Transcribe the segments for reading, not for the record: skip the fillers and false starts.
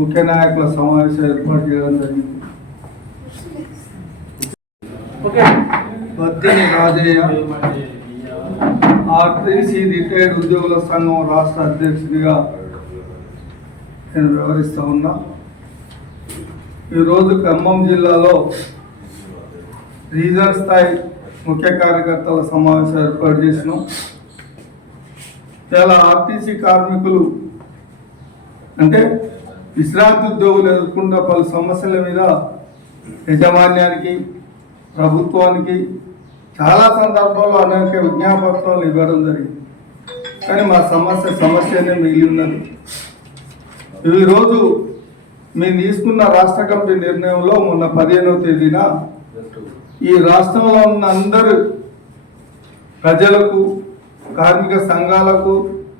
ముఖ్య నాయకుల సమావేశం ఏర్పాటు చేయడం జరిగింది. బద్దిని రాజయ్య, ఆర్టీసీ రిటైర్డ్ ఉద్యోగుల సంఘం రాష్ట్ర అధ్యక్షుడిగా నేను వ్యవహరిస్తూ ఉన్నా. ఈరోజు ఖమ్మం జిల్లాలో రీజనల్ స్థాయి ముఖ్య కార్యకర్తల సమావేశం ఏర్పాటు చేసినాం. చాలా ఆర్టీసీ కార్మికులు అంటే విశ్రాంతి ఉద్యోగులు ఎదుర్కొంటున్న పలు సమస్యల మీద యాజమాన్యానికి, ప్రభుత్వానికి చాలా సందర్భాల్లో అనేక విజ్ఞాపత్రాలు ఇవ్వడం జరిగింది. కానీ మా సమస్యనే మిగిలి ఉన్నది. ఈరోజు మేము తీసుకున్న రాష్ట్ర కమిటీ నిర్ణయంలో మొన్న 15వ తేదీన ఈ రాష్ట్రంలో ఉన్న అందరు ప్రజలకు, కార్మిక సంఘాలకు,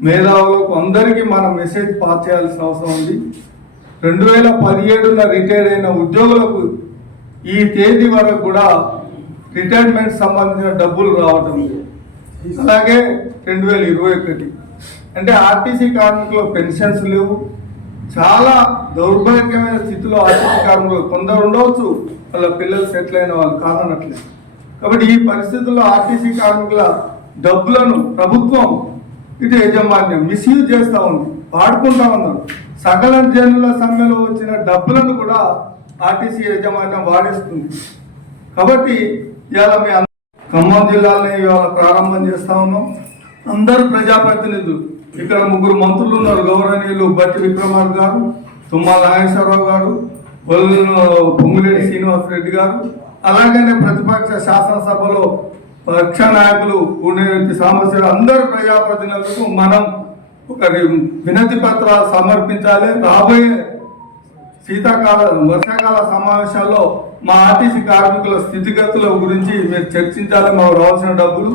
మేధావులకు అందరికీ మనం మెసేజ్ పాస్ చేయాల్సిన అవసరం ఉంది. 2017 రిటైర్ అయిన ఉద్యోగులకు ఈ తేదీ వరకు కూడా రిటైర్మెంట్ సంబంధించిన డబ్బులు రావటం లేదు. అలాగే 2021 అంటే ఆర్టీసీ కార్మికులు పెన్షన్స్ లేవు. చాలా దౌర్భాగ్యమైన స్థితిలో ఆర్టీసీ కార్మికులు కొందరు ఉండవచ్చు, వాళ్ళ పిల్లలు సెటిల్ అయిన వాళ్ళు కాదనట్లేదు. కాబట్టి ఈ పరిస్థితుల్లో ఆర్టీసీ కార్మికుల డబ్బులను ప్రభుత్వం ఇటు యాజమాన్యం మిస్యూజ్ చేస్తూ ఉంది, వాడుకుంటా ఉన్నారు. సకల జనుల సమ్మెలో వచ్చిన డబ్బులను కూడా ఆర్టీసీ యాజమాన్యం వాడేస్తుంది. కాబట్టి ఇవాళ మీ ఖమ్మం జిల్లాలో ఇవాళ ప్రారంభం చేస్తా ఉన్నాం. అందరు ప్రజాప్రతినిధులు, ఇక్కడ 3 మంత్రులు ఉన్నారు, గౌరవనీయులు బట్టి విక్రమార్క గారు, తుమ్మల నాగేశ్వరరావు గారు, పొంగులేటి శ్రీనివాసరెడ్డి గారు, అలాగనే ప్రతిపక్ష శాసనసభలో పక్ష నాయకులు పుణ్యవతి సాంబశివరావు, అందరు ప్రజాప్రతినిధులకు మనం ఒక వినతి పత్రాలు సమర్పించాలి. రాబోయే వర్షాకాల సమావేశాల్లో మా ఆర్టీసీ కార్మికుల స్థితిగతుల గురించి మీరు చర్చించాలి, మాకు రావాల్సిన డబ్బులు.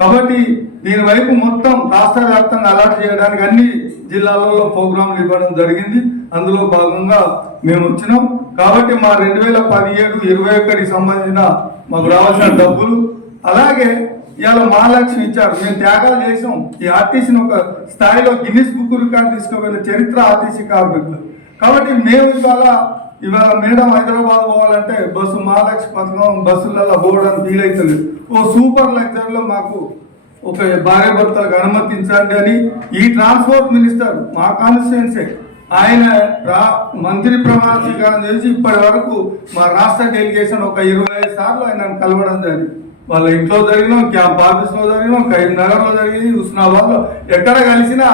కాబట్టి దీని వైపు మొత్తం రాష్ట్ర వ్యాప్తంగా అలర్ట్ చేయడానికి అన్ని జిల్లాలలో ప్రోగ్రాంలు ఇవ్వడం జరిగింది. అందులో భాగంగా మేము వచ్చినాం. కాబట్టి మా 2017-21 సంబంధించిన మాకు రావాల్సిన డబ్బులు, అలాగే ఇవాళ మహాలక్ష్మి ఇచ్చారు. మేము త్యాగాలు చేసాం. ఈ ఆర్టీసీని ఒక స్థాయిలో గిన్నిస్ బుక్ రికార్డు తీసుకుపోయిన చరిత్ర ఆర్టీసీ కార్మికులు. కాబట్టి మేము ఇవాళ మేడం హైదరాబాద్ పోవాలంటే బస్సు మహాలక్ష్మి పథకం బస్సులలో పోవడానికి వీలైతుంది. ఓ సూపర్ లగ్జరీలో మాకు ఒక భార్య భర్తలకు అనుమతించండి అని ఈ ట్రాన్స్పోర్ట్ మినిస్టర్ మా కాన్స్టిట్యున్సీ ఆయన మంత్రి ప్రమాణ స్వీకారం చేసి ఇప్పటి వరకు మా రాష్ట్ర డెలిగేషన్ ఒక 25 సార్లు ఆయన కలవడం జరిగింది. వాళ్ళ ఇంట్లో జరిగిన, క్యాంప్ ఆఫీస్లో జరిగిన, కరీంనగర్లో జరిగింది, హుస్నాబాద్లో ఎక్కడ కలిసినా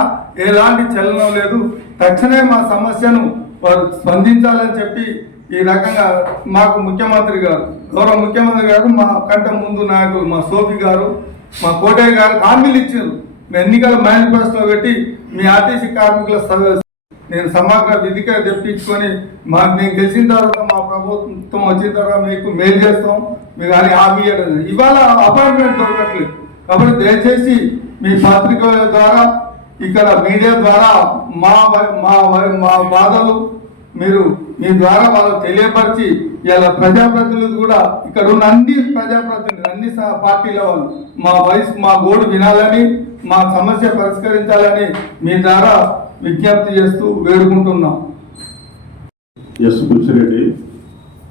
ఎలాంటి చలనం లేదు. తక్షణమే మా సమస్యను వారు స్పందించాలని చెప్పి ఈ రకంగా మాకు ముఖ్యమంత్రి గారు, గౌరవ ముఖ్యమంత్రి గారు, మా కంటే ముందు నాయకులు మా సోఫీ గారు, మా కోటయ్య గారు హామీలు ఇచ్చారు. ఎన్నికల మేనిఫెస్టో పెట్టి మీ ఆర్టీసీ కార్మికుల నేను సమగ్ర విధిగా తెప్పించుకొని నేను గెలిచిన తర్వాత మా ప్రభుత్వం వచ్చిన తర్వాత మీకు మేలు చేస్తాం మీకు అని హామీ ఇవ్వడం. ఇవాళ అపాయింట్మెంట్ దొరకట్లేదు. కాబట్టి దయచేసి మీ పత్రికల ద్వారా, ఇక్కడ మీడియా ద్వారా మా బాధలు మీరు మీ ద్వారా వాళ్ళకు తెలియపరిచి ఇలా ప్రజాప్రతినిధులు కూడా ఇక్కడ ఉన్న అన్ని ప్రజాప్రతినిధులు, అన్ని పార్టీల వాళ్ళు మా గోడు వినాలని, మా సమస్య పరిష్కరించాలని మీ ద్వారా విజ్ఞప్తి చేస్తూ వేడుకుంటున్నాం. ఎస్ పుచ్చిరెడ్డి,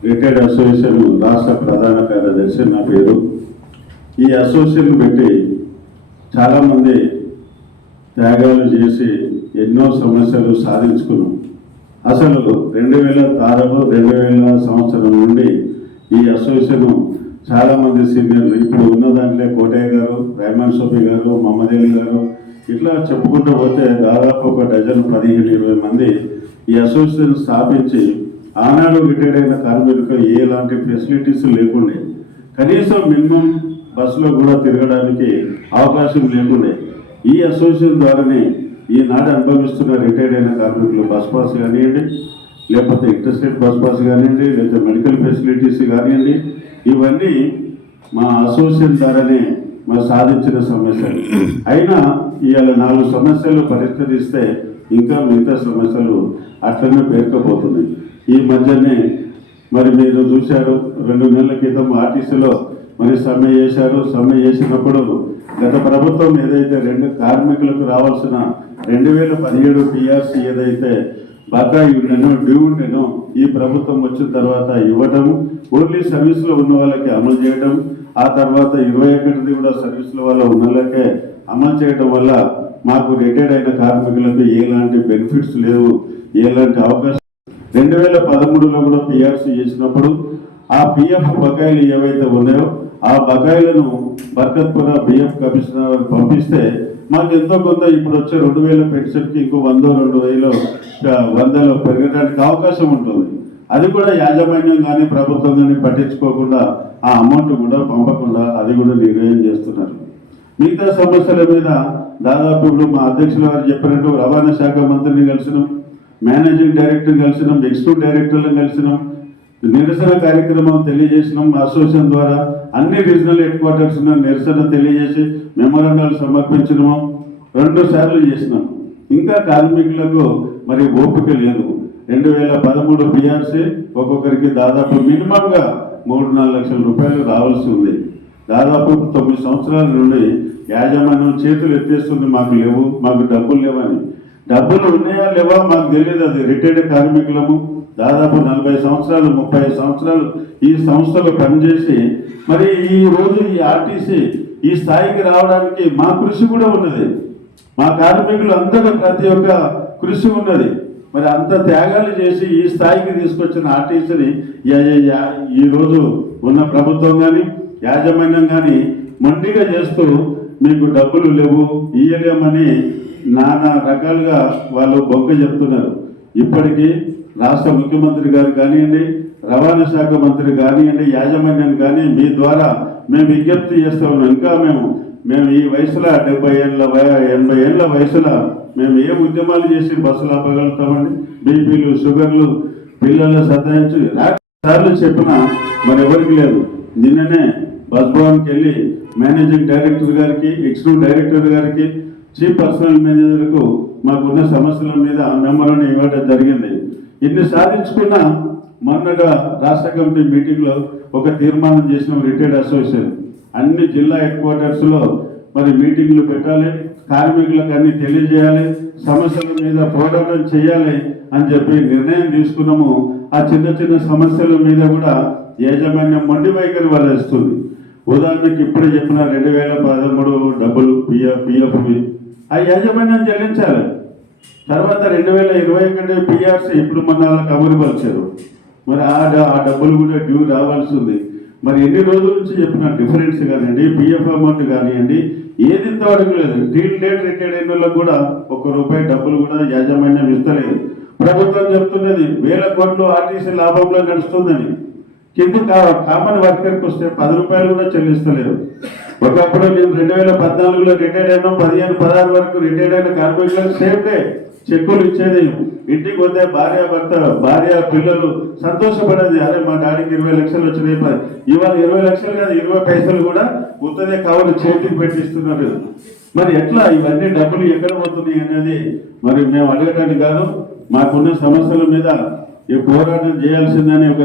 రిటైర్డ్ అసోసియేషన్ రాష్ట్ర ప్రధాన కార్యదర్శి నా పేరు. ఈ అసోసియేషన్ పెట్టి చాలామంది త్యాగాలు చేసి ఎన్నో సమస్యలు సాధించుకున్నాం. అసలు 2006-2000 సంవత్సరం నుండి ఈ అసోసియేషన్ చాలామంది సీనియర్లు, ఇప్పుడు ఉన్న దాంట్లో కోటయ్య గారు, రైమాన్ సోఫీ గారు, మహమ్మద్ అలీ గారు, ఇట్లా చెప్పుకుంటూ పోతే దాదాపు ఒక 15-20 మంది ఈ అసోసియేషన్ స్థాపించి ఆనాడు రిటైర్డ్ అయిన కార్మికులకు ఎలాంటి ఫెసిలిటీస్ లేకుండే, కనీసం మినిమం బస్సులో కూడా తిరగడానికి అవకాశం లేకుండే. ఈ అసోసియేషన్ ద్వారానే ఈనాడు అనుభవిస్తున్న రిటైర్డ్ అయిన కార్మికులు బస్ పాస్ కానివ్వండి, లేకపోతే ఇంటర్స్టేట్ బస్ పాస్ కానివ్వండి, లేకపోతే మెడికల్ ఫెసిలిటీస్ కానివ్వండి, ఇవన్నీ మా అసోసియేషన్ ద్వారానే మా సాధించిన సమస్యలు. అయినా ఇవాళ 4 సమస్యలు పరిష్కరిస్తే ఇంకా మిగతా సమస్యలు అట్లనే పేరుకపోతున్నాయి. ఈ మధ్యనే మరి మీరు చూశారు, 2 నెలల క్రితం ఆర్టీసీలో మరి సమ్మె చేశారు. సమ్మె చేసినప్పుడు గత ప్రభుత్వం ఏదైతే కార్మికులకు రావాల్సిన 2017 PRC ఏదైతే బకాయి ఉండను డ్యూ ఉండను ఈ ప్రభుత్వం వచ్చిన తర్వాత ఇవ్వటం, ఓన్లీ సర్వీస్లో ఉన్న వాళ్ళకి అమలు చేయడం, ఆ తర్వాత 21ది కూడా సర్వీస్లో వాళ్ళ ఉన్న వాళ్ళకే అమలు చేయడం వల్ల మాకు రిటైర్డ్ అయిన కార్మికులకు ఎలాంటి బెనిఫిట్స్ లేవు, ఎలాంటి అవకాశం. 2013లో కూడా పిఆర్సీ చేసినప్పుడు ఆ పిఎఫ్ బకాయిలు ఏవైతే ఉన్నాయో ఆ బకాయిలను బర్కత్పుర బిఎఫ్ కమిషనర్ పంపిస్తే మాకు ఎంతో కొంత ఇప్పుడు వచ్చే 2000 పెన్షన్కి ఇంకో 100 పెరగడానికి అవకాశం ఉంటుంది. అది కూడా యాజమాన్యం కానీ ప్రభుత్వం కానీ పట్టించుకోకుండా ఆ అమౌంట్ కూడా పంపకుండా అది కూడా నిర్ణయం చేస్తున్నారు. మిగతా సమస్యల మీద దాదాపు ఇప్పుడు మా అధ్యక్షుల వారు చెప్పినట్టు రవాణా శాఖ మంత్రిని కలిసినాం, మేనేజింగ్ డైరెక్టర్ కలిసినాం, ఎగ్జిక్యూటివ్ డైరెక్టర్లను కలిసినాం, నిరసన కార్యక్రమం తెలియజేసినాం. అసోసియేషన్ ద్వారా అన్ని రీజనల్ హెడ్ క్వార్టర్స్ నిరసన తెలియజేసి మెమోరాండాలు సమర్పించడము 2 సార్లు చేసినాం. ఇంకా కార్మికులకు మరి ఓపిక లేదు. 2013 పిఆర్సీ ఒక్కొక్కరికి దాదాపు మినిమంగా 3-4 లక్షల రూపాయలు రావాల్సి ఉంది. దాదాపు 9 సంవత్సరాల నుండి యాజమాన్యం చేతులు ఎత్తేస్తుంది, మాకు లేవు, మాకు డబ్బులు లేవని. డబ్బులు ఉన్నాయా లేవా మాకు తెలియదు. అది రిటైర్డ్ కార్మికులము, దాదాపు 40 సంవత్సరాలు 30 సంవత్సరాలు ఈ సంస్థలో పనిచేసి మరి ఈ రోజు ఈ ఆర్టీసీ ఈ స్థాయికి రావడానికి మా కృషి కూడా ఉన్నది. మా కార్మికులు అందరూ ప్రతి ఒక్క కృషి ఉన్నది. మరి అంత త్యాగాలు చేసి ఈ స్థాయికి తీసుకొచ్చిన ఆర్టీసీని ఈరోజు ఉన్న ప్రభుత్వం కానీ యాజమాన్యం కానీ మొండిగా చేస్తూ మీకు డబ్బులు లేవు ఇయ్యలేమని నానా రకాలుగా వాళ్ళు బొంక చెప్తున్నారు. ఇప్పటికీ రాష్ట్ర ముఖ్యమంత్రి గారు కానివ్వండి, రవాణా శాఖ మంత్రి కానివ్వండి, యాజమాన్యం కానీ మీ ద్వారా మేము విజ్ఞప్తి చేస్తూ ఉన్నాం. ఇంకా మేము ఈ వయసులో 70 ఏళ్ళ 80 ఏళ్ళ వయసులో మేము ఏ ఉద్యమాలు చేసి బస్సులు ఆపగలుగుతామండి? బీపీలు షుగర్లు పిల్లలు సతాయించి సార్లు చెప్పినా మరి ఎవరికి లేదు. నిన్ననే బస్ భవన్కి వెళ్ళి మేనేజింగ్ డైరెక్టర్ గారికి, ఎగ్జిక్యూటివ్ డైరెక్టర్ గారికి, చీఫ్ పర్సనల్ మేనేజర్కు మాకున్న సమస్యల మీద మెమోరాండం ఇవ్వడం జరిగింది. ఇన్ని సాధించుకున్న మొన్నట రాష్ట్ర కమిటీ మీటింగ్లో ఒక తీర్మానం చేసిన రిటైర్డ్ అసోసియేషన్ అన్ని జిల్లా హెడ్ క్వార్టర్స్లో మరి మీటింగ్లు పెట్టాలి, కార్మికులకు అన్ని తెలియజేయాలి, సమస్యల మీద పోరాటం చేయాలి అని చెప్పి నిర్ణయం తీసుకున్నాము. ఆ చిన్న చిన్న సమస్యల మీద కూడా యాజమాన్యం మొండి వైఖరి వహిస్తుంది. ఉదాహరణకి ఇప్పుడే చెప్పిన 2013 డబ్బులు పిఎఫ్వి ఆ యాజమాన్యం చెల్లించాలి. తర్వాత 2021 పిఆర్సీ ఇప్పుడు మన వాళ్ళకి అమలుపరిచారు. మరి ఆ డబ్బులు కూడా డ్యూ రావాల్సి ఉంది. మరి ఎన్ని రోజుల నుంచి చెప్పిన డిఫరెన్స్ కానివ్వండి, పిఎఫ్ అమౌంట్ కానివ్వండి, ఏది ఇంతవరకు లేదు. డీల్ డేట్ రిటైర్డ్ అయిన వాళ్ళకి కూడా ₹1 డబ్బులు కూడా యాజమాన్యం ఇస్తలేదు. ప్రభుత్వం చెప్తున్నది 1000 కోట్లు ఆర్టీసీ లాభంలో నడుస్తుందని. కింద కామన్ వర్కర్కి వస్తే ₹10 కూడా చెల్లిస్తలేరు. ఒకప్పుడు నేను 2014లో రిటైర్డ్ అయినా 15-16 వరకు రిటైర్డ్ అయిన కార్మికులకు సేమ్ డే చెక్కులు ఇచ్చేది. ఇంటికి పోతే భార్య పిల్లలు సంతోషపడేది. అరే మా డాడీకి 20 లక్షలు వచ్చినాయి. ఇవాళ 20 లక్షలు కాదు 20 పైసలు కూడా ఉత్తదే కావాలి చేతికి పెట్టిస్తున్నారు. మరి ఎట్లా ఇవన్నీ డబ్బులు ఎక్కడ పోతున్నాయి అనేది మరి మేము అడగటానికి కాదు, మాకున్న సమస్యల మీద ఈ పోరాటం చేయాల్సిందని ఒక